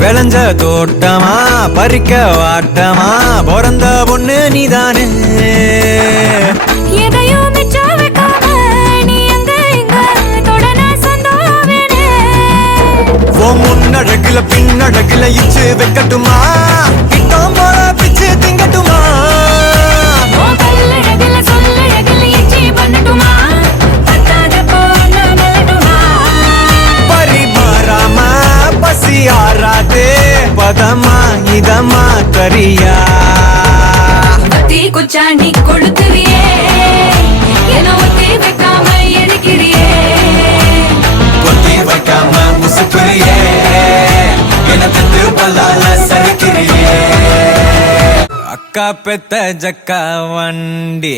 விளைஞ்ச தோட்டமா பறிக்க வாட்டமா பிறந்த பொண்ணு நீதானே. எதையும் மிச்சம் வைக்காம நீ எங்க இங்க தொடன சொந்தமாவேனே. முன்னழகுல பின்னழகுல இச்சு வைக்கட்டுமா கிட்டம் போல பிச்சு திங்கட்டுமா. கல்லழகுல சொல்லழகுல இச்சி பண்ணட்டுமா பத்தாத போன மெல்லட்டுமா. பரிமாறாம பசி ஆறாதே பதமா இதமா கரியா. பத்தி குச்சாண்டி கொளுத்துறியே என்ன ஒத்தி வைக்காம எடுக்கிறியே. ஒத்தி வைக்காம முசுக்குறியே என்ன தத்து பல்லால சரிக்கிறியே. அக்கா பெத்த ஜக்கா வண்டி